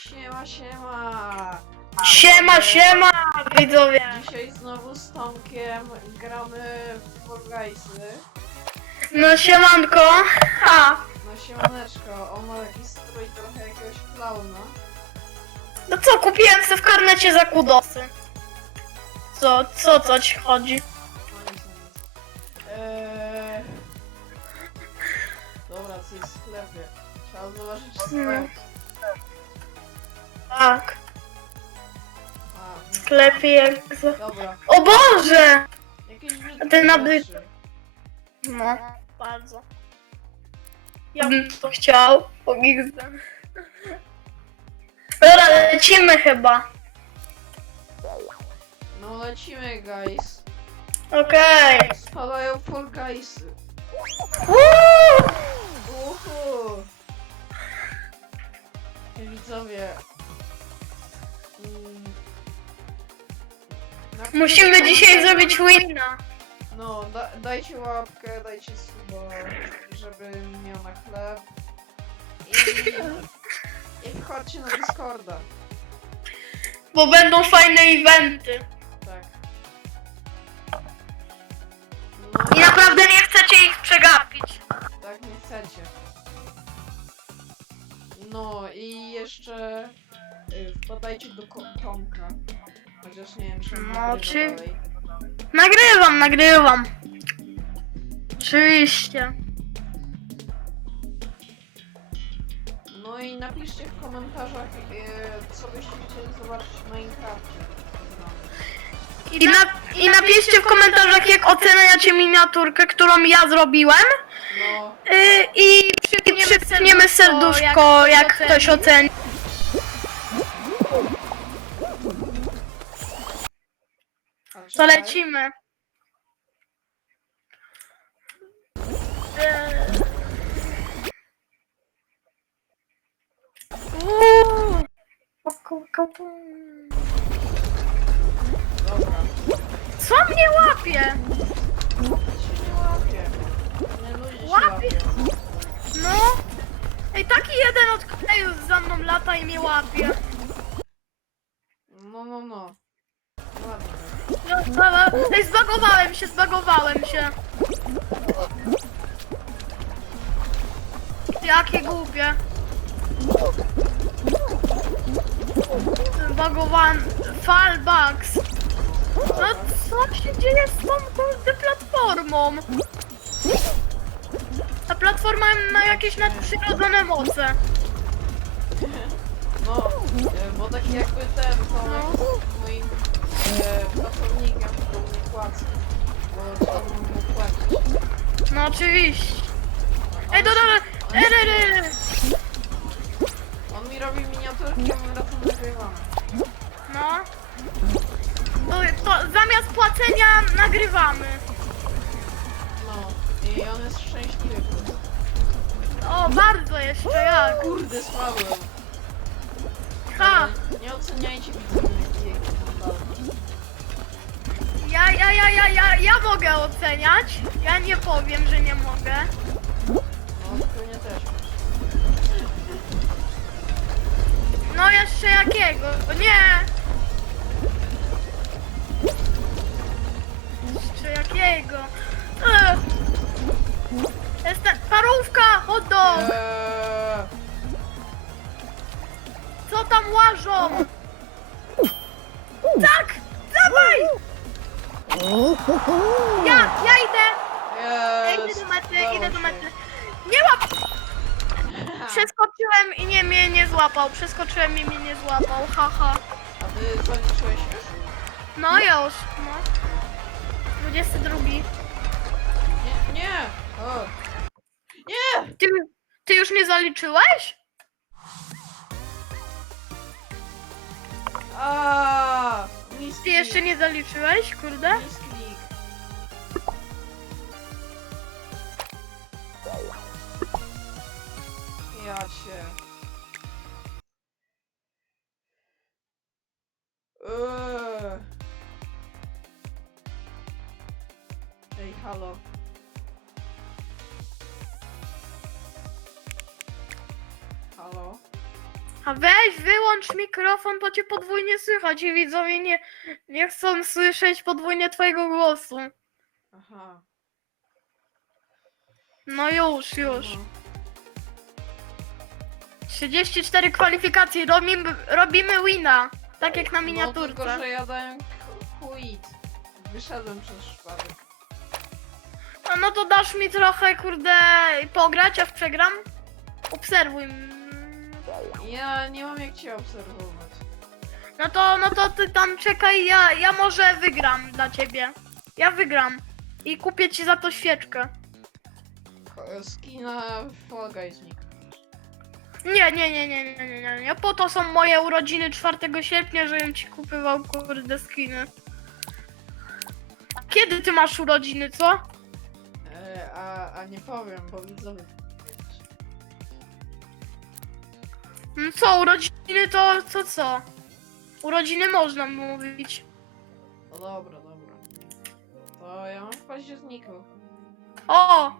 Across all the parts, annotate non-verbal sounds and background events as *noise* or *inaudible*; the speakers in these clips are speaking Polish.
Siema, siema! Siema, siema, widzowie. Dzisiaj znowu z Tomkiem gramy w Guysy. No siemanko. Ha. No siemaneczko, on ma taki strój trochę jakiegoś klauna. No co, kupiłem sobie w karnecie za kudosy. Co, co, co ci chodzi? No nic, no nic. Eee... Dobra, co jest w sklepie? Trzeba zobaczyć sklep. Tak, A, w jak... za- Dobra, O Boże! jakieś A brzydkie ty nabry- rzeczy. No, bardzo. Ja bym to chciał, po XD. Dobra, lecimy chyba. No lecimy, guys. Okej. Spadają Fall Guysy. Uuu. Uhu. Widzowie. Mm. Musimy dzisiaj zrobić wina. No, da, dajcie łapkę, dajcie suba, żeby miał na chleb. I, I wchodźcie na Discorda. Bo będą fajne eventy. Tak. I No, naprawdę nie chcecie ich przegapić. tak nie chcecie. No i jeszcze y, wpadajcie do ko- Tomka. Chociaż nie wiem, czy on No, nagrywa czy- dalej. Nagrywam, nagrywam. Oczywiście. No i napiszcie w komentarzach, y, co byście chcieli zobaczyć w Minecrafcie. I, na, I napiszcie w komentarzach, jak oceniacie miniaturkę, którą ja zrobiłem. No, Yy, I przypniemy serduszko, jak ktoś oceni. To lecimy. Uuu. Dobra. Co mnie łapie? się nie łapie. Nie ludzie się Łapie. łapie. No. Ej, taki jeden od kleju za mną lata i mnie łapie. No, no, no. Ładnie. No. Ej, zbagowałem się, zbagowałem się. Jakie głupie. Zbagowałem. Fallbacks. No co się dzieje z tą kurde platformą? Ta platforma ma jakieś nadprzyrodzone moce. No, e, bo taki jakby ten moim e, pracownikiem, który płaci. Bo mu płacić. No oczywiście. Ej, ej, ej. On mi robi miniaturki, a my razem nagrywamy. No. To, to zamiast płacenia nagrywamy. No, i on jest szczęśliwy. O, bardzo jeszcze jak. Kurde, spadłem. Ha! Nie oceniajcie widzów Ja, ja, ja, ja, ja, ja mogę oceniać. Ja nie powiem, że nie mogę. No, pewnie też. No jeszcze jakiego? O nie! Jeszcze jakiego? Ech. Jestem... Parówka! Hot dog! Eee, Co tam łażą? Tak! Dawaj! Ja, ja idę! Ja idę do mety, idę do mety. Nie łap! Przeskoczyłem i nie mnie nie złapał. Przeskoczyłem i mnie nie złapał. Haha. A ty zaliczyłeś już? No już, no. 22. Nie, nie! O. Nie! Ty, ty już nie zaliczyłeś? A, Ty jeszcze nie zaliczyłeś, kurde? Misklik. Ja cię. Eee. Ej, halo. Halo? A weź, wyłącz mikrofon, bo cię podwójnie słychać i widzowie nie, nie chcą słyszeć podwójnie twojego głosu. Aha. No już, już. No. 34 kwalifikacje, robimy, robimy wina. Tak jak na No miniaturce. tylko, że ja dałem quit. Wyszedłem przez przypadek. A no to dasz mi trochę, kurde, pograć, a przegram? Obserwuj. Mm, Ja nie mam jak cię obserwować. No to, no to ty tam czekaj, ja, ja może wygram dla ciebie. Ja wygram. I kupię ci za to świeczkę. Ko- Skina kupisz. Nie, nie, nie, nie, nie, nie, nie, nie. Po to są moje urodziny 4 sierpnia, żebym ci kupywał kurde skiny. Kiedy ty masz urodziny, co? E, a, a nie powiem, bo widzowie No co, urodziny to, to co? Urodziny można mówić. No dobra, dobra. To ja mam w październiku. O!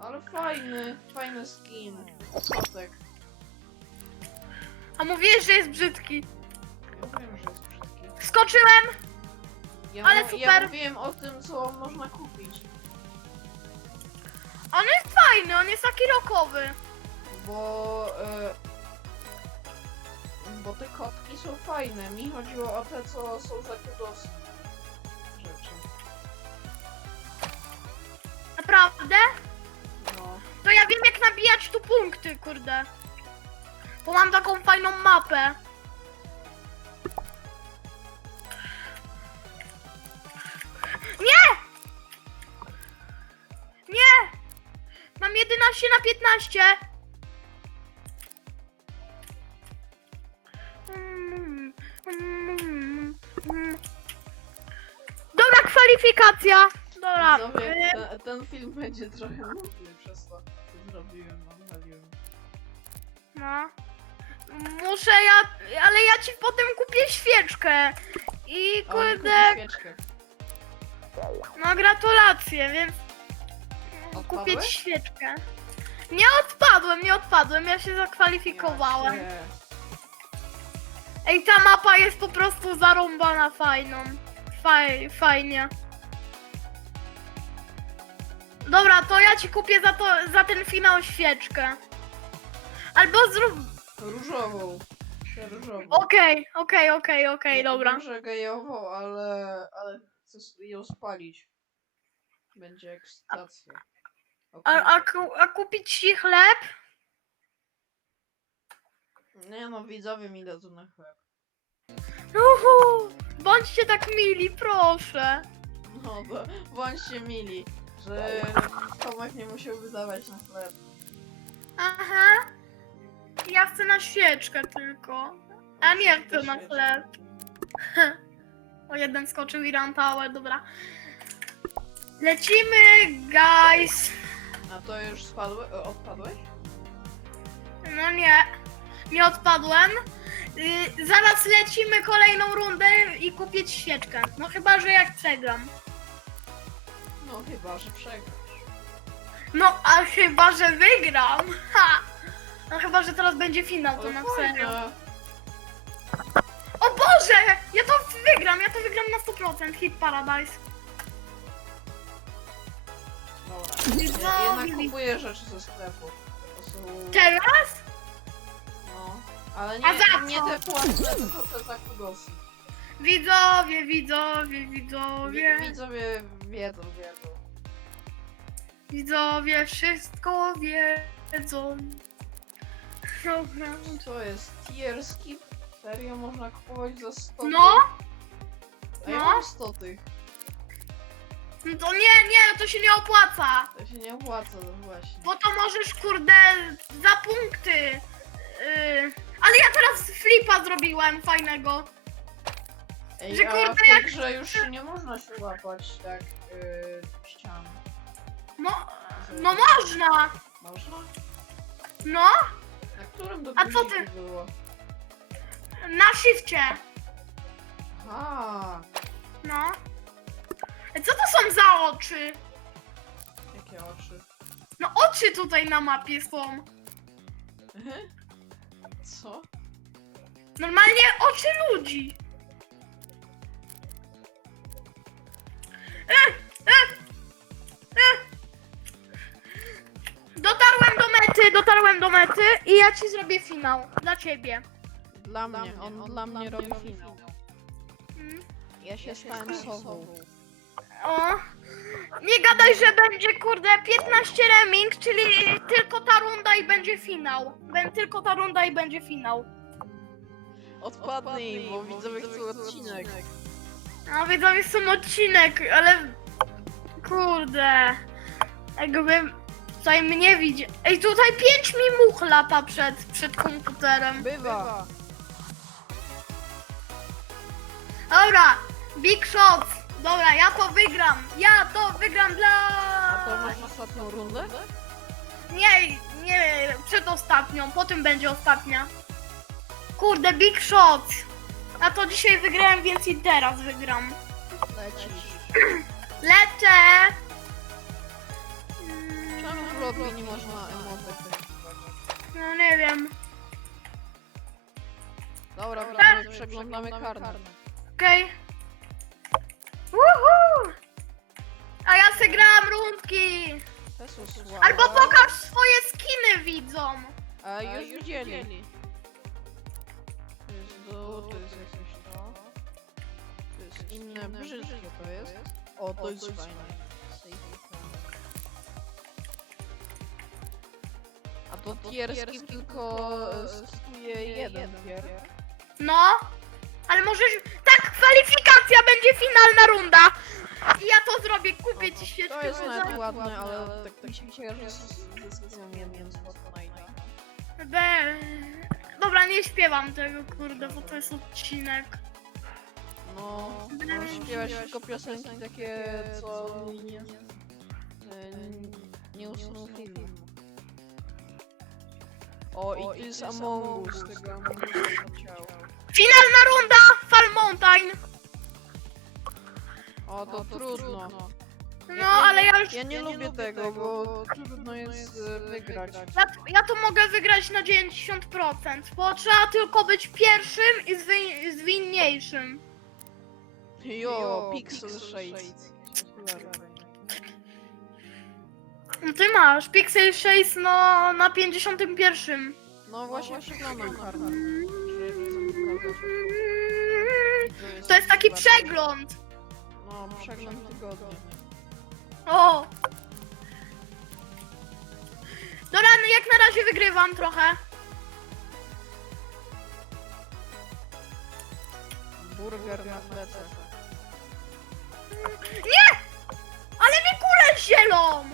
Ale fajny, fajny skin. Kotek. A mówiłeś, że jest brzydki. Ja wiem, że jest brzydki. Skoczyłem! Ja, Ale mu- super. ja mówiłem o tym, co można kupić. On jest fajny, on jest taki rokowy. Bo... E, bo te kotki są fajne. Mi chodziło o te, co są za kudosy. Rzeczy. Naprawdę? No. To ja wiem jak nabijać tu punkty, kurde. Bo mam taką fajną mapę. Nie! Nie! Mam 11 na 15. Dobra kwalifikacja. Dobra. Widzowie, y, ten, ten film będzie trochę nudny przez to, co zrobiłem, odwaliłem. No. Muszę ja, ale ja ci potem kupię świeczkę. I kurde, świeczkę. no gratulacje, więc kupię Odpadłeś? ci świeczkę. Nie odpadłem, nie odpadłem, ja się zakwalifikowałem. Ja Ej, ta mapa jest po prostu zarąbana fajną. Faj, fajnie. Dobra, to ja ci kupię za to, za ten finał świeczkę. Albo zrób... Różową. Różową. Okej, okej, okej, okej, dobra. Może gejową, ale, ale chcę ją spalić. Będzie ekscytacja. A, Okej. a, ku- a kupić ci chleb? Nie no, widzowie mi dadzą na chleb. Uhu, bądźcie tak mili, proszę. No to bądźcie mili, że Tomek nie musiał wydawać na chleb. Aha. Ja chcę na świeczkę tylko. A nie chcę na chleb. *laughs* O, jeden skoczył i rantałe, dobra. Lecimy, guys. A to już spadły, odpadłeś? No nie, nie odpadłem. Y, zaraz lecimy kolejną rundę i kupić świeczkę. No chyba, że jak przegram. No chyba, że przegrasz. No, a chyba, że wygram. Ha! No chyba, że teraz będzie finał, to Ale na fajne. serio. O Boże! Ja to wygram, ja to wygram na 100%. Hit Paradise. Dobra. Ja, jednak kupuję rzeczy ze sklepu. To są... Teraz? No. Ale A za nie, nie co? te płatne, tylko te za kudosy. Widzowie, widzowie, Wi- widzowie. Widzowie wiedzą, wiedzą. Widzowie wszystko wiedzą. Dobra. Co jest? Tier skip? Serio można kupować za 100 No, A ja no. mam 100 tych. no to nie, nie, to się nie opłaca. To się nie opłaca, no właśnie. Bo to możesz, kurde, za punkty. Yy, ale ja teraz flipa zrobiłem fajnego. Ej, że a kurde, w tej jak- grze już nie można się łapać tak yy, ścian. No, no można. Można? No, Na którym do A co ty? było? na shifcie. Aha, No. Co to są za oczy? jakie oczy. No oczy tutaj na mapie są. Co? Normalnie oczy ludzi. E, e, e. Dotarłem do mety, dotarłem do mety i ja ci zrobię finał. Dla ciebie. Dla mnie, on dla mnie robi finał. Mm. Ja się stałem sobą. O. Nie gadaj, że będzie kurde 15 reming, czyli tylko ta runda i będzie finał. Bę- Tylko ta runda i będzie finał. Odpadnij, bo widzowie chcą odcinek. A widzowie są odcinek, ale kurde. Jakby tutaj mnie widzi. Ej, tutaj pięć mi much lata przed, przed komputerem. Bywa. Dobra, big shots. Dobra, ja to wygram. Ja to wygram dla... A to masz ostatnią rundę? Nie, nie, przedostatnią, potem będzie ostatnia. Kurde, big shots. A to dzisiaj wygrałem, więc i teraz wygram. Lecisz. Lecę. Czemu w lobby nie można emotek? No nie wiem. Dobra, widzowie, przeglądamy karne. Okej. Woohoo! A ja se grałam rundki. Te są słabe. Albo pokaż swoje skiny widzom. A już widzieli. To jest dół, to jest jakieś to. To jest inne, brzydkie to jest. O, to jest fajne. A to tierski tylko e, skipuje jeden tier. No. Ale możesz... Tak, kwalifikacja będzie finalna runda. I ja to zrobię, kupię ci świeczkę. To jest nawet ładne, ale tak mi się kojarzy z ze skinem jednym z Fortnite'a. Be... Dobra, nie śpiewam tego, kurde, bo to jest odcinek. No, możesz śpiewać tylko piosenki takie, co nie, e, nie usuną filmu. O, i to jest Among Us, tego Among Us. Finalna runda, Fall Mountain. O, to trudno. No, ale ja już... Ja nie lubię tego, bo trudno jest e, wygrać. Ja, ja to mogę wygrać na 90%, bo trzeba tylko być pierwszym i zwi- zwinniejszym. Jo, Pixel Shades. No Ty masz Pixel 6 no, na 51. No właśnie przeglądam kartę. To jest taki przegląd. No, przegląd tygodnia. O! No jak na razie wygrywam trochę. Burger na plecach. Nie! Ale mi kulę zielą!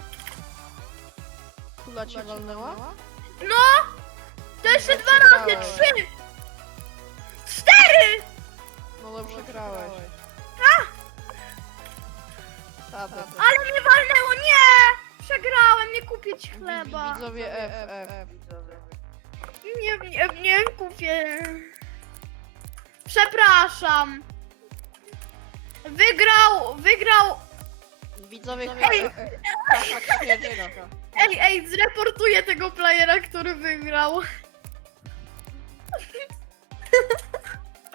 Kula cię walnęła? No! To jeszcze dwa razy, trzy! No to przegrałeś. Tadę. Ale mnie walnęło, nie! Przegrałem, nie kupię ci chleba. Widzowie F, F, widzowie. Nie, nie, nie kupię. Przepraszam. Wygrał, wygrał. Widzowie Ej! F. Ej, ej, zreportuję tego playera, który wygrał. *laughs*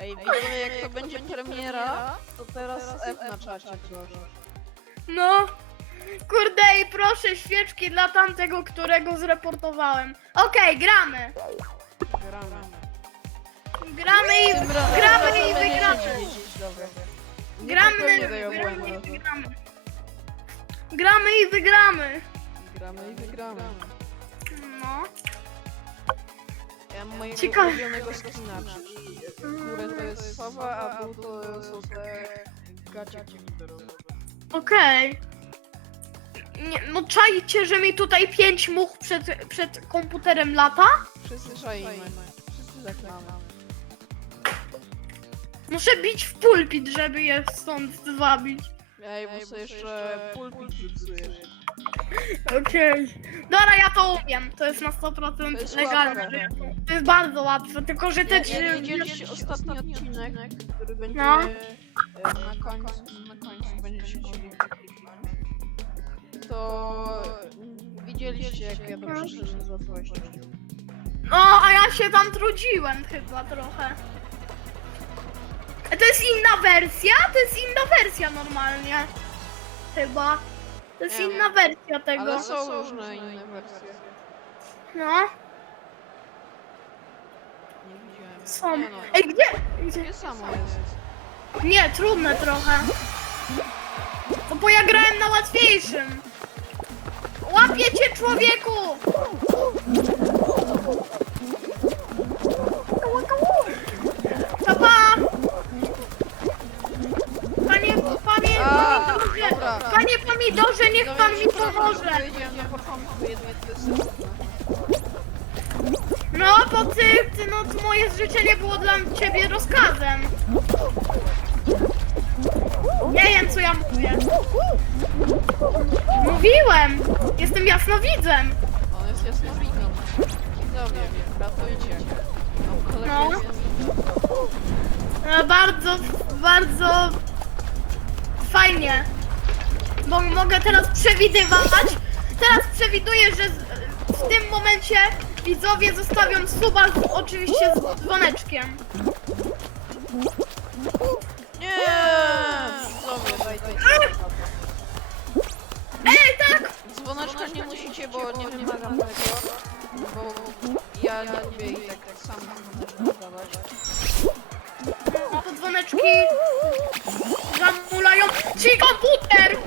Ej, widzowie, jak to będzie premiera, to teraz F na czacie proszę. No. Kurde i proszę świeczki dla tamtego, którego zreportowałem. Okej, gramy. Gramy. Gramy i, Tym razem gramy i wygramy. Nie Gramy, popełnię tego gramy i błędu. wygramy. Gramy i wygramy. Gramy i wygramy. No. Ja mam mojego Ciekawe. ulubionego skina, górę to jest sowa, a dół to są te gacie komputerowe. Okej. Nie, no czajcie, że mi tutaj pięć much przed, przed komputerem lata? Wszyscy czajmy. Wszyscy tak mamy. Muszę bić w pulpit, żeby je stąd zwabić. Ej, bo sobie jeszcze pulpit zepsujesz. Okej. Dobra, ja to umiem. To jest na To 100% jest legalne. łatwe. to- To jest bardzo łatwe, tylko że te trzy... ja widzieliście ostatni odcinek, który będzie No. e, na końcu, na końcu będziecie mogli kliknąć. To mm, widzieliście jak ja to przeszedłem z łatwością. O, a ja się tam trudziłem chyba trochę. E, To jest inna wersja? To jest inna wersja normalnie. Chyba. To jest Nie inna wiem. wersja tego. Ale są różne inne wersje. No, Nie widziałem. są. Nie no, Ej, gdzie? gdzie? takie samo jest. Nie, trudne trochę. No bo ja grałem na łatwiejszym. Łapię cię, człowieku! Pa, pa! Panie, panie, A, dobra. panie pomidorze, niech pan mi pomoże. No, bo ty, no, to moje życzenie było dla ciebie rozkazem. Nie wiem, co ja mówię. Mówiłem! Jestem jasnowidzem. On jest jasnowidny. Widzowie, ratujcie. Mam kolegę No. jest E, Bardzo, bardzo fajnie. Bo mogę teraz przewidywać. Teraz przewiduję, że z, w tym momencie widzowie zostawią suba z, oczywiście z dzwoneczkiem. Nie! Widzowie, dajcie. Ej, tak! Dzwoneczka nie musicie, bo nie wymagam tego. Bo ja nie lubię i tak, tak samo dawać. No, to dzwoneczki zamulają. Czyli komputer!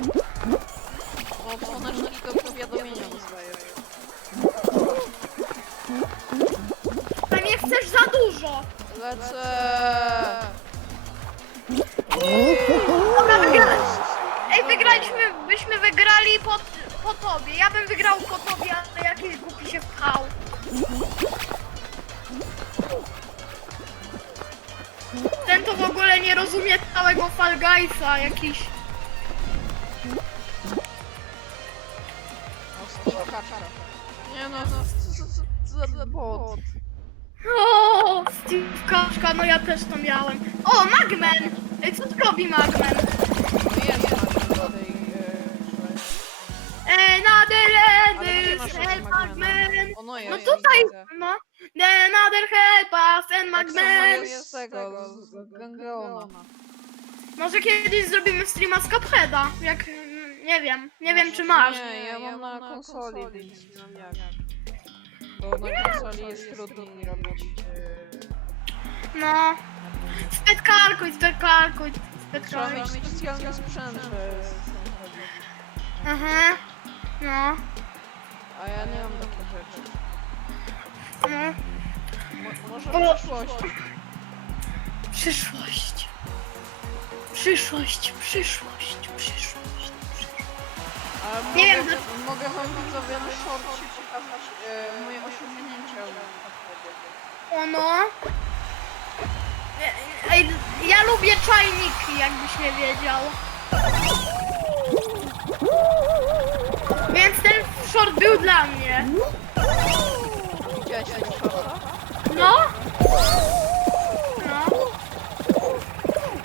Wygraliśmy, byśmy wygrali po, po tobie. Ja bym wygrał po tobie, ale jakiś głupi się wpchał. Ten to w ogóle nie rozumie całego Fall Guysa, jakiś... Nie no, no, co, co, co, co za bot? O, Steve Kaczka, no ja też to miałem. O, Magman! Ej, co tu robi Magman? Magman! Ono No tutaj, widzę. no. Another help us and Tak samo jest tego, z Gangeona. Może kiedyś zrobimy streama z Cupheada, jak... mm, Nie wiem, nie wiem czy masz. Nie, ja mam na konsoli, więc nie mam jak. Bo na konsoli jest trudniej robić. e, No. Spetkalkuj, spetkalkuj, Trzeba mieć specjalny sprzęt, robić. Aha. No. A ja nie mam takich rzeczy. No. Mo może O! Przyszłość. Przyszłość, przyszłość, przyszłość. Ale Nie wiem, mogę wam widzowie na shortcie pokazać e, moje osiągnięcia. Ono. Ej, ja lubię czajniki, jakbyś nie wiedział. Short był dla mnie. Widziałeś tego shorta? No. No.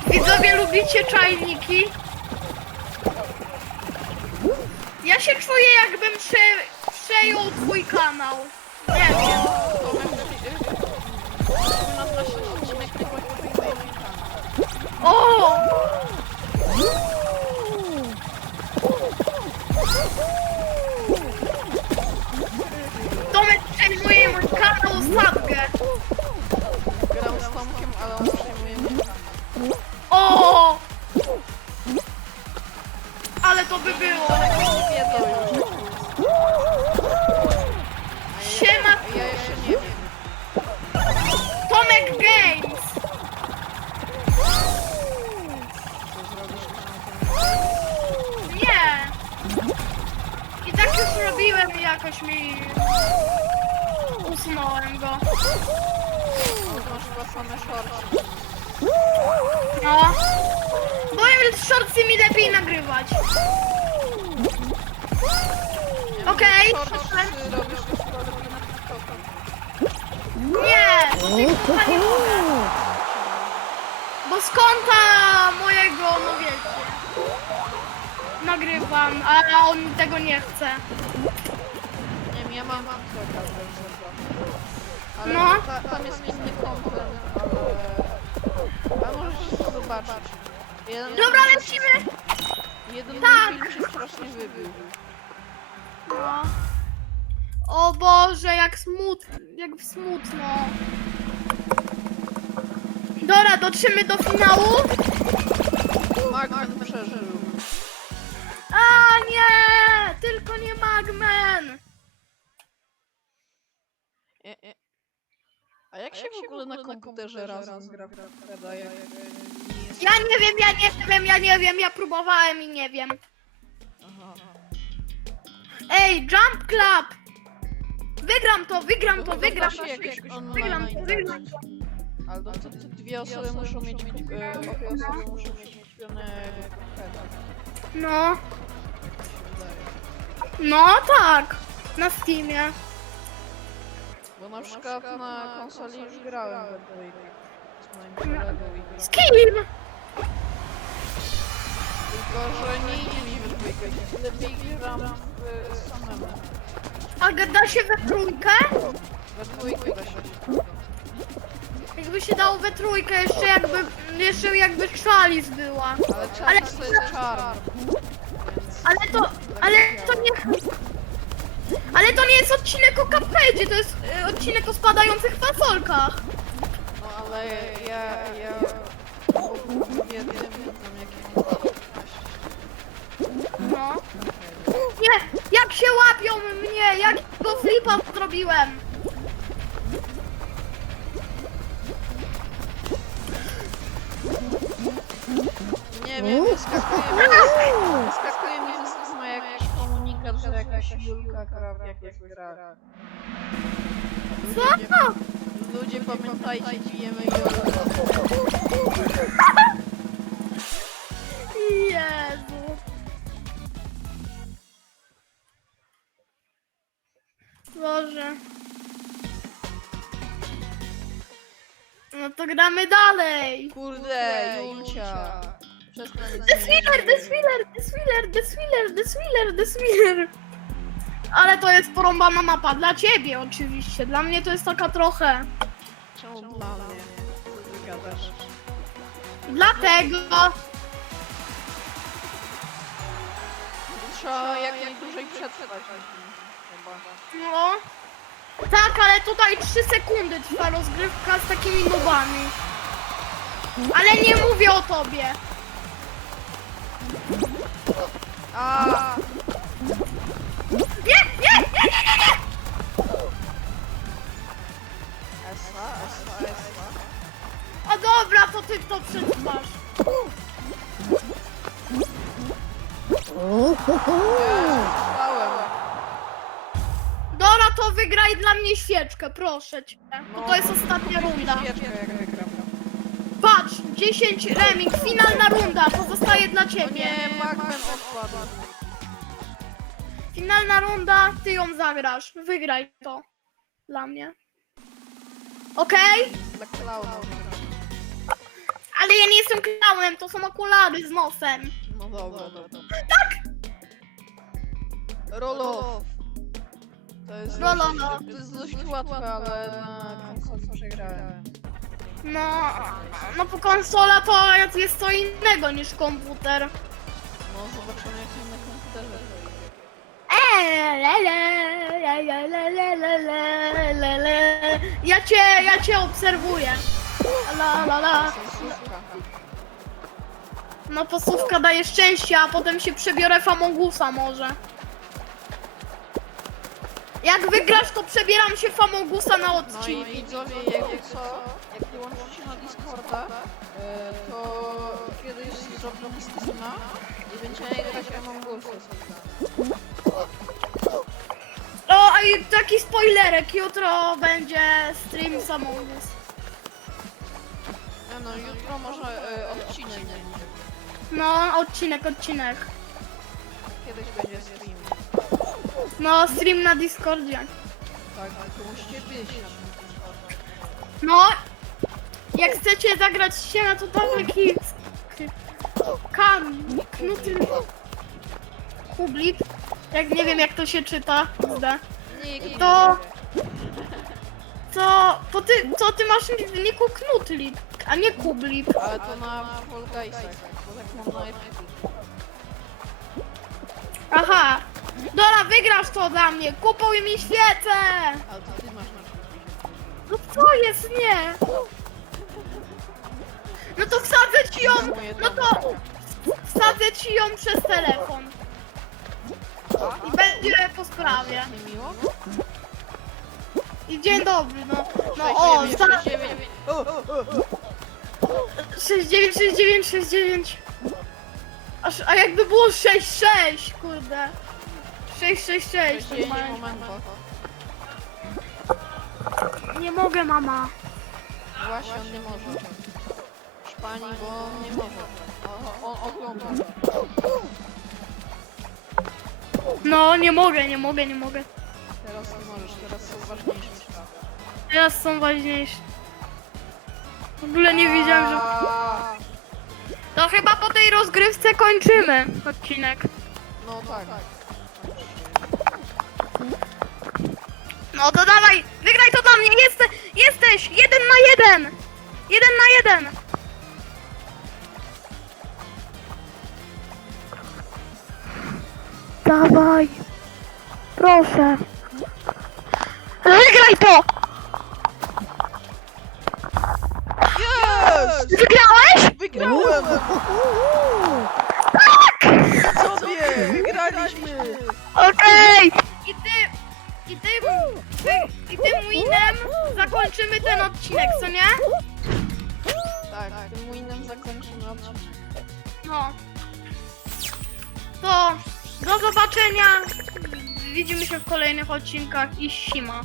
Widzowie, lubicie czajniki? Ja się czuję, jakbym prze, przejął twój kanał. Nie wiem. To my na odcinek tylko. O! Ale by było. Nie wiedzą już jak to jest. A ja- Siema. Ja jeszcze nie wiem. Tomek Games. Nie. I tak już robiłem i jakoś mi... Usunąłem go. Chyba same shorty. No. Bo shortsy mi lepiej nagrywać. Okej, TikToku. Nie, bo TikToka nie mogę. Bo z konta mojego, no wiecie, nagrywam, a on tego nie chce. Nie wiem, ja mam też chyba. Ta, tam jest inny content, ale... A możesz zobaczyć. Jeden, Dobra, lecimy! jeden mój Tak. film się strasznie wybił. No. O Boże, jak smutno, jak smutno. Dobra, dotrzemy do finału. Magman przeżył. A nie, tylko nie Magman. E, e. A jak się w ogóle na komputerze razem gra w jak. Ja nie wiem, ja nie wiem, ja nie wiem, ja próbowałem i nie wiem. Ej, Jump Club! Wygram to, wygram to, to wygram to. Wygram to, wygram to. Ale to wtedy dwie osoby muszą mieć... E, obie osoby muszą mieć. No, się wydaje. no tak. Na Steamie. Bo na przykład na konsoli już grałem we dwójkę z moim kolegą i Z grałem. kim? Tylko, że nie idzie mi. Lepiej gram w samemu. A da się we trójkę? We dwójkę da się. Jakby się dało we trójkę, jeszcze jakby, jeszcze jakby Chalice była. Ale Ale- czas to jest czarn. Ale to, ale to nie... Ale to nie jest odcinek o kapedzie, to jest y, odcinek o spadających fasolkach. No ale ja, ja ogólnie wiem, Nie, jak się łapią mnie, jak go flipa zrobiłem. Nie wiem, wyskakuje mi, wyskakuje mi ze strony jakiś komunikat, że jakaś Julka gra w jakieś gra. Co? Ludzie pamiętajcie, bijemy Julkę. Jezu. Boże. No to gramy dalej. Kurde, Julcia. Przestań The Swiller, The Swiller, The Swiller, The Swiller, The Swiller, The Swiller. Ale to jest porąbana mapa. Dla ciebie oczywiście. Dla mnie to jest taka trochę. Czemu dla mnie? Co ty gadasz? Dlatego. Trzeba jak najdłużej przetrwać. No. Tak, ale tutaj 3 sekundy trwa rozgrywka z takimi nubami. Ale nie mówię o tobie. A, Nie, nie, nie, nie, nie, nie! Esa, Esa, Esa. O dobra, to ty to przetrwasz. Spałem. Dora, to wygraj dla mnie świeczkę, proszę cię. Bo to jest ostatnia runda. Świeczkę jak wygram. Patrz, 10 remik, finalna runda, to zostaje dla O ciebie. nie, odpadł. Finalna runda, ty ją zagrasz. Wygraj to. Dla mnie. Okej? Dla. Ale ja nie jestem klaunem, to są okulary z nosem. No dobra, dobra. Tak! Roloff. To jest, Roll dość, off. to jest dość łatwe, ale na konsoli przegrałem. No, no po konsola to jest co innego niż komputer. No zobaczymy jak na komputerze. Eee, le, le, le, le, le, le, le, le, le. Ja cię, ja cię obserwuję. La la la. Sensówka. No posłówka daje szczęście, a potem się przebiorę w Amogusa może. Jak wygrasz, to przebieram się w Amogusa na No i odcinek. widzowie, jakby co, jak dołączycie na Discorda, e, to kiedyś zrobimy streama i będziemy grać Among Us. O, a i taki spoilerek, jutro będzie stream z Amogus. No, no jutro może e, odcinek będzie. No, odcinek, odcinek. Kiedyś będzie stream. No, stream na Discordzie. Tak, tylko musicie być na tym Discordzie. No, jak chcecie zagrać się na to taki kan, knuty, kublik, jak nie wiem jak to się czyta, zda. Nikt To-. To, to ty, to ty masz w niku Knutlip, a nie Kublip. Ale to na Fall Guysach, bo tak mam na Epiku. Aha. Dobra, wygrasz to dla mnie. Kupuj mi świecę. Ty masz Epiku. No co jest, nie? No to wsadzę ci ją, no to wsadzę ci ją przez telefon. I będzie po sprawie. Niemiło? I dzień dobry, no. No o, 69, sta- 69. O, o, o, o. 69, 69, 69. Aż, a jakby było 66, kurde. 666 Dziewięć normalnie. momento. Nie mogę, mama. Właśnie on nie może. Szpani, bo on nie może. O, On ogląda. No, nie mogę, nie mogę, nie mogę. Teraz nie możesz, teraz są ważniejsze sprawy. Teraz są ważniejsze. W ogóle nie wiedziałem, że... Aaa. To chyba po tej rozgrywce kończymy odcinek. No tak. No to dawaj, wygraj to dla mnie, Jeste, jesteś, jeden na jeden. Jeden na jeden. Dawaj, proszę. Wygraj to! Jest! Wygrałeś? Wygrałem! Sobie! Wygraliśmy! Okej! I ty, i ty, ty, i tym winem zakończymy ten odcinek, co nie? Tak, tym winem zakończymy odcinek. No. To do zobaczenia. Widzimy się w kolejnych odcinkach i sima.